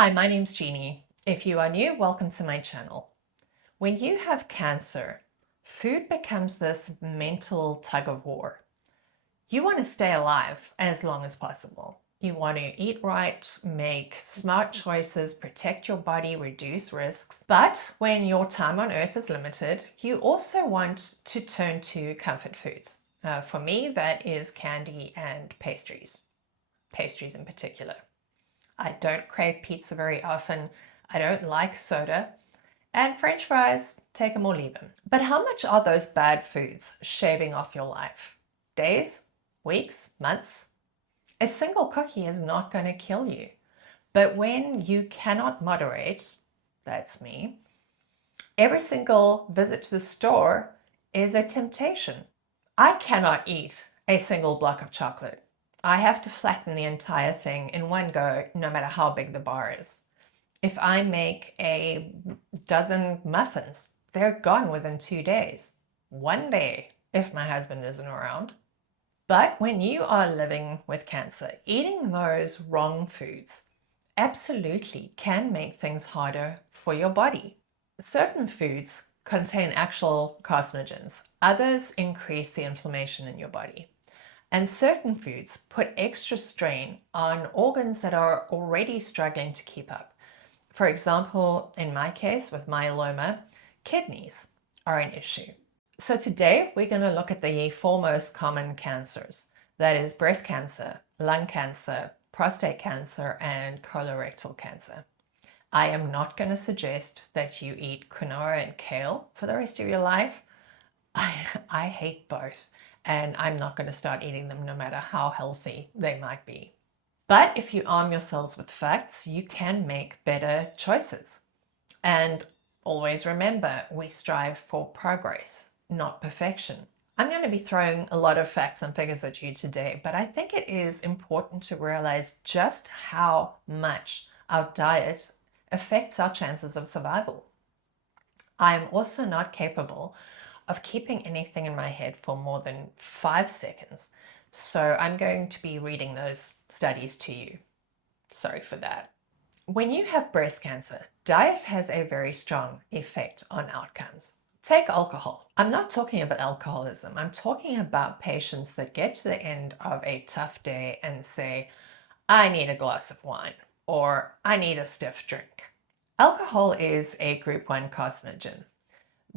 Hi, my name's Jeannie. If you are new, welcome to my channel. When you have cancer, food becomes this mental tug of war. You want to stay alive as long as possible. You want to eat right, make smart choices, protect your body, reduce risks. But when your time on earth is limited, you also want to turn to comfort foods. For me, that is candy and pastries in particular. I don't crave pizza very often. I don't like soda. And French fries, take them or leave them. But how much are those bad foods shaving off your life? Days? Weeks? Months? A single cookie is not going to kill you. But when you cannot moderate, that's me, every single visit to the store is a temptation. I cannot eat a single block of chocolate. I have to flatten the entire thing in one go, no matter how big the bar is. If I make a dozen muffins, they're gone within 2 days. One day, if my husband isn't around. But when you are living with cancer, eating those wrong foods absolutely can make things harder for your body. Certain foods contain actual carcinogens. Others increase the inflammation in your body. And certain foods put extra strain on organs that are already struggling to keep up. For example, in my case with myeloma, kidneys are an issue. So today we're going to look at the four most common cancers. That is breast cancer, lung cancer, prostate cancer, and colorectal cancer. I am not going to suggest that you eat quinoa and kale for the rest of your life. I hate both, and I'm not going to start eating them no matter how healthy they might be. But if you arm yourselves with facts, you can make better choices. And always remember, we strive for progress, not perfection. I'm going to be throwing a lot of facts and figures at you today, but I think it is important to realize just how much our diet affects our chances of survival. I am also not capable of keeping anything in my head for more than 5 seconds. So I'm going to be reading those studies to you. Sorry for that. When you have breast cancer, diet has a very strong effect on outcomes. Take alcohol. I'm not talking about alcoholism. I'm talking about patients that get to the end of a tough day and say, I need a glass of wine, or I need a stiff drink. Alcohol is a group 1 carcinogen.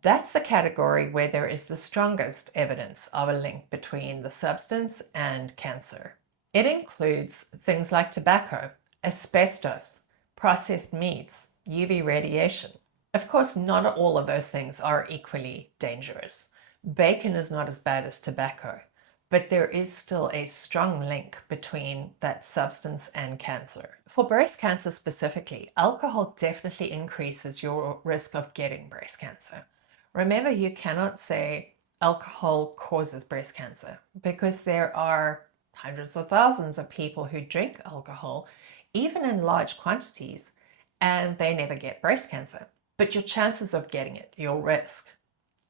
That's the category where there is the strongest evidence of a link between the substance and cancer. It includes things like tobacco, asbestos, processed meats, UV radiation. Of course, not all of those things are equally dangerous. Bacon is not as bad as tobacco, but there is still a strong link between that substance and cancer. For breast cancer specifically, alcohol definitely increases your risk of getting breast cancer. Remember, you cannot say alcohol causes breast cancer because there are hundreds of thousands of people who drink alcohol, even in large quantities, and they never get breast cancer. But your chances of getting it, your risk,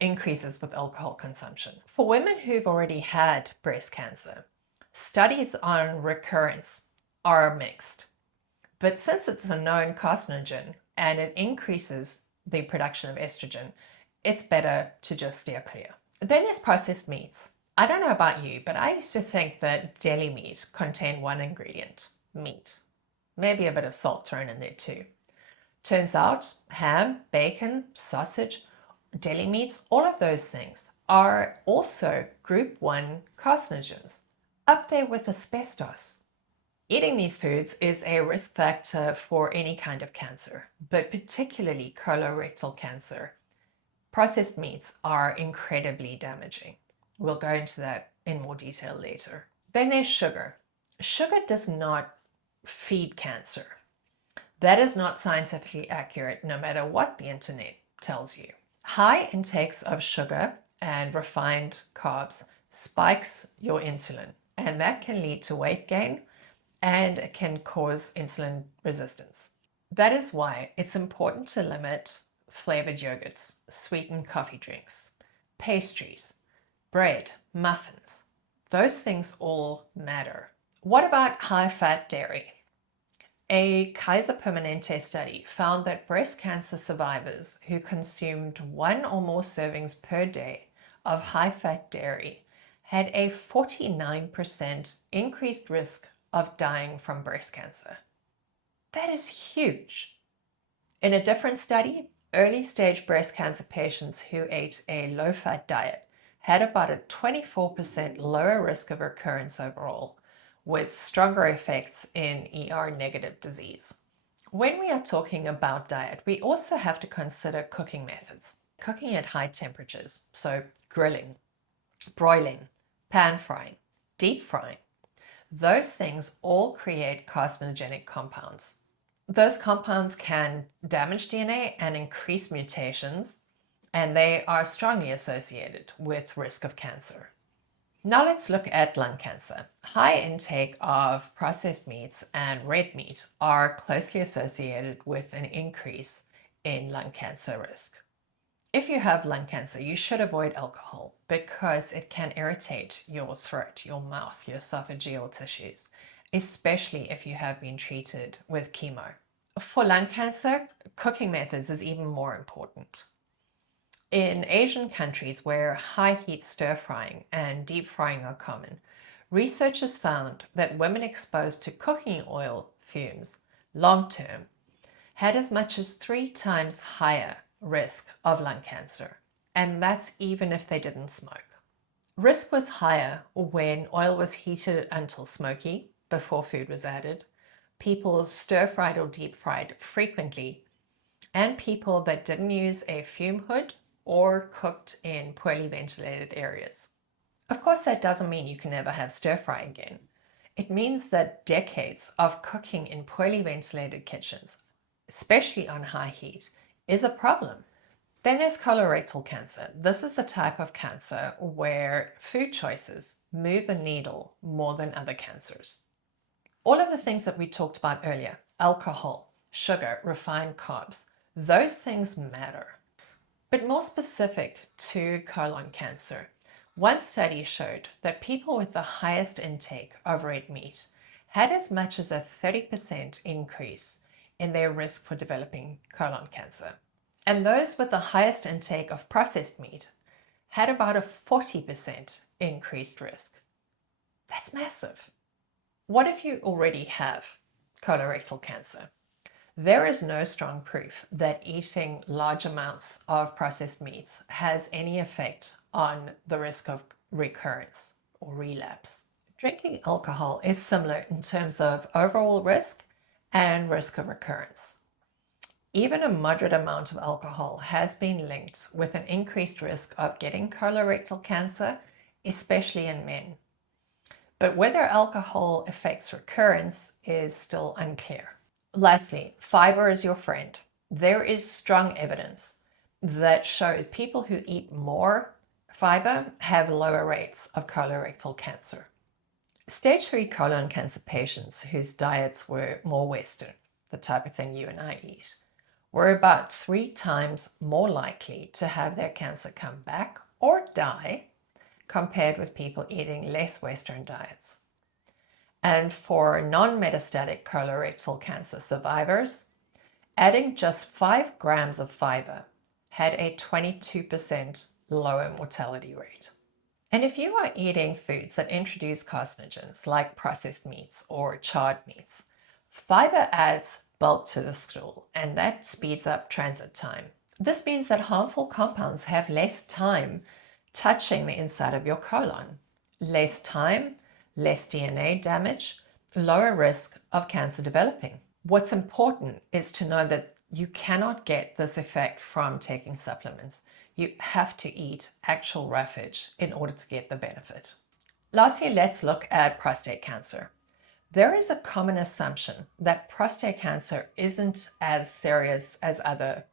increases with alcohol consumption. For women who've already had breast cancer, studies on recurrence are mixed. But since it's a known carcinogen and it increases the production of estrogen, it's better to just steer clear. Then there's processed meats. I don't know about you, but I used to think that deli meat contained one ingredient, meat. Maybe a bit of salt thrown in there too. Turns out ham, bacon, sausage, deli meats, all of those things are also group 1 carcinogens, up there with asbestos. Eating these foods is a risk factor for any kind of cancer, but particularly colorectal cancer. Processed meats are incredibly damaging. We'll go into that in more detail later. Then there's sugar. Sugar does not feed cancer. That is not scientifically accurate, no matter what the internet tells you. High intakes of sugar and refined carbs spikes your insulin, and that can lead to weight gain and it can cause insulin resistance. That is why it's important to limit flavored yogurts, sweetened coffee drinks, pastries, bread, muffins. Those things all matter. What about high-fat dairy? A Kaiser Permanente study found that breast cancer survivors who consumed 1 or more servings per day of high-fat dairy had a 49% increased risk of dying from breast cancer. That is huge. In a different study, early-stage breast cancer patients who ate a low-fat diet had about a 24% lower risk of recurrence overall, with stronger effects in ER-negative disease. When we are talking about diet, we also have to consider cooking methods. Cooking at high temperatures, so grilling, broiling, pan frying, deep frying, those things all create carcinogenic compounds. Those compounds can damage DNA and increase mutations, and they are strongly associated with risk of cancer. Now let's look at lung cancer. High intake of processed meats and red meat are closely associated with an increase in lung cancer risk. If you have lung cancer, you should avoid alcohol because it can irritate your throat, your mouth, your esophageal tissues, especially if you have been treated with chemo. For lung cancer, cooking methods is even more important. In Asian countries where high heat stir frying and deep frying are common, researchers found that women exposed to cooking oil fumes long term had as much as 3 times higher risk of lung cancer, and that's even if they didn't smoke. Risk was higher when oil was heated until smoky before food was added, people stir-fried or deep-fried frequently, and people that didn't use a fume hood or cooked in poorly ventilated areas. Of course, that doesn't mean you can never have stir-fry again. It means that decades of cooking in poorly ventilated kitchens, especially on high heat, is a problem. Then there's colorectal cancer. This is the type of cancer where food choices move the needle more than other cancers. All of the things that we talked about earlier, alcohol, sugar, refined carbs, those things matter. But more specific to colon cancer, one study showed that people with the highest intake of red meat had as much as a 30% increase in their risk for developing colon cancer. And those with the highest intake of processed meat had about a 40% increased risk. That's massive. What if you already have colorectal cancer? There is no strong proof that eating large amounts of processed meats has any effect on the risk of recurrence or relapse. Drinking alcohol is similar in terms of overall risk and risk of recurrence. Even a moderate amount of alcohol has been linked with an increased risk of getting colorectal cancer, especially in men. But whether alcohol affects recurrence is still unclear. Lastly, fiber is your friend. There is strong evidence that shows people who eat more fiber have lower rates of colorectal cancer. Stage 3 colon cancer patients whose diets were more Western, the type of thing you and I eat, were about 3 times more likely to have their cancer come back or die compared with people eating less Western diets. And for non-metastatic colorectal cancer survivors, adding just 5 grams of fiber had a 22% lower mortality rate. And if you are eating foods that introduce carcinogens like processed meats or charred meats, fiber adds bulk to the stool, and that speeds up transit time. This means that harmful compounds have less time touching the inside of your colon. Less time, less DNA damage, lower risk of cancer developing. What's important is to know that you cannot get this effect from taking supplements. You have to eat actual roughage in order to get the benefit. Lastly, let's look at prostate cancer. There is a common assumption that prostate cancer isn't as serious as other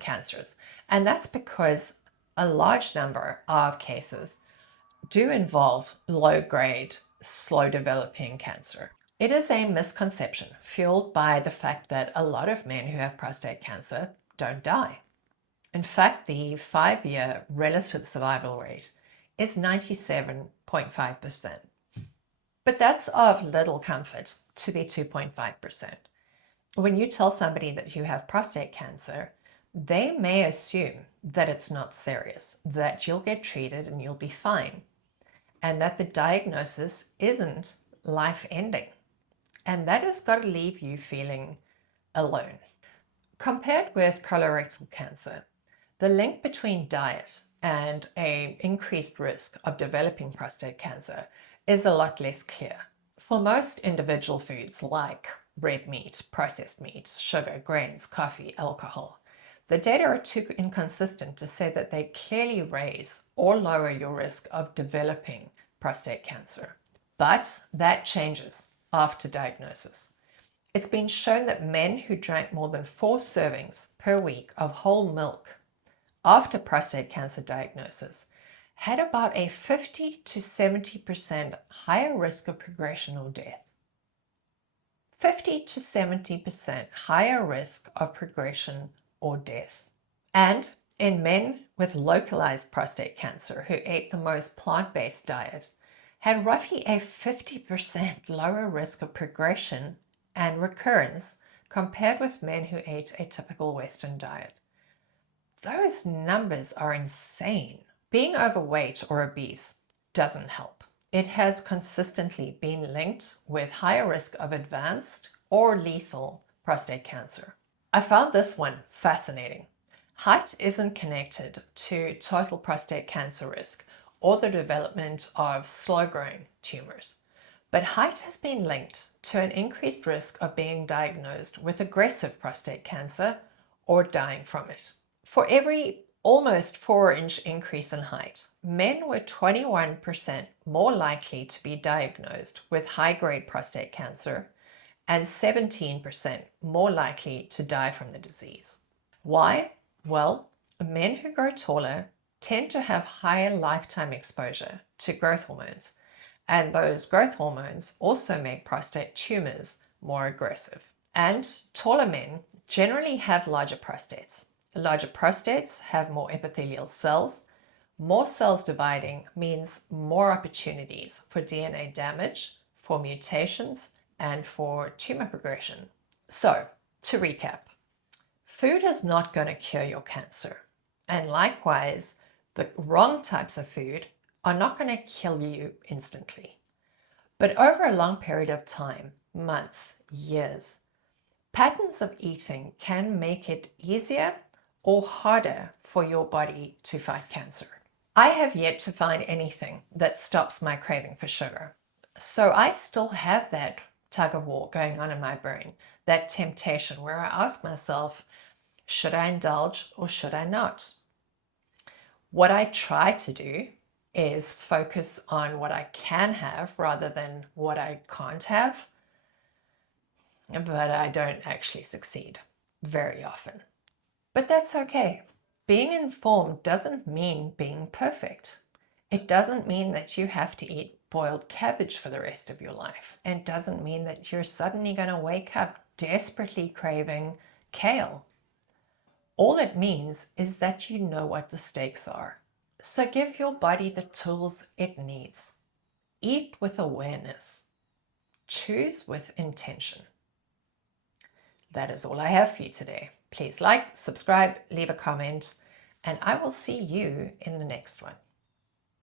cancers, and that's because a large number of cases do involve low-grade, slow-developing cancer. It is a misconception fueled by the fact that a lot of men who have prostate cancer don't die. In fact, the 5-year relative survival rate is 97.5%. But that's of little comfort to the 2.5%. When you tell somebody that you have prostate cancer, they may assume that it's not serious, that you'll get treated and you'll be fine, and that the diagnosis isn't life-ending. And that has got to leave you feeling alone. Compared with colorectal cancer, the link between diet and an increased risk of developing prostate cancer is a lot less clear. For most individual foods like red meat, processed meat, sugar, grains, coffee, alcohol, the data are too inconsistent to say that they clearly raise or lower your risk of developing prostate cancer. But that changes after diagnosis. It's been shown that men who drank more than 4 servings per week of whole milk after prostate cancer diagnosis had about a 50 to 70% higher risk of progression or death. 50 to 70% higher risk of progression or death. And in men with localized prostate cancer who ate the most plant-based diet, had roughly a 50% lower risk of progression and recurrence compared with men who ate a typical Western diet. Those numbers are insane. Being overweight or obese doesn't help. It has consistently been linked with higher risk of advanced or lethal prostate cancer. I found this one fascinating. Height isn't connected to total prostate cancer risk or the development of slow-growing tumors. But height has been linked to an increased risk of being diagnosed with aggressive prostate cancer or dying from it. For every almost 4-inch increase in height, men were 21% more likely to be diagnosed with high-grade prostate cancer and 17% more likely to die from the disease. Why? Well, men who grow taller tend to have higher lifetime exposure to growth hormones, and those growth hormones also make prostate tumors more aggressive. And taller men generally have larger prostates. Larger prostates have more epithelial cells. More cells dividing means more opportunities for DNA damage, for mutations, and for tumor progression. So, to recap, food is not going to cure your cancer. And likewise, the wrong types of food are not going to kill you instantly. But over a long period of time, months, years, patterns of eating can make it easier or harder for your body to fight cancer. I have yet to find anything that stops my craving for sugar. So I still have that tug of war going on in my brain, that temptation where I ask myself, should I indulge or should I not? What I try to do is focus on what I can have rather than what I can't have, but I don't actually succeed very often. But that's okay. Being informed doesn't mean being perfect. It doesn't mean that you have to eat boiled cabbage for the rest of your life. It doesn't mean that you're suddenly going to wake up desperately craving kale. All it means is that you know what the stakes are. So give your body the tools it needs. Eat with awareness. Choose with intention. That is all I have for you today. Please like, subscribe, leave a comment, and I will see you in the next one.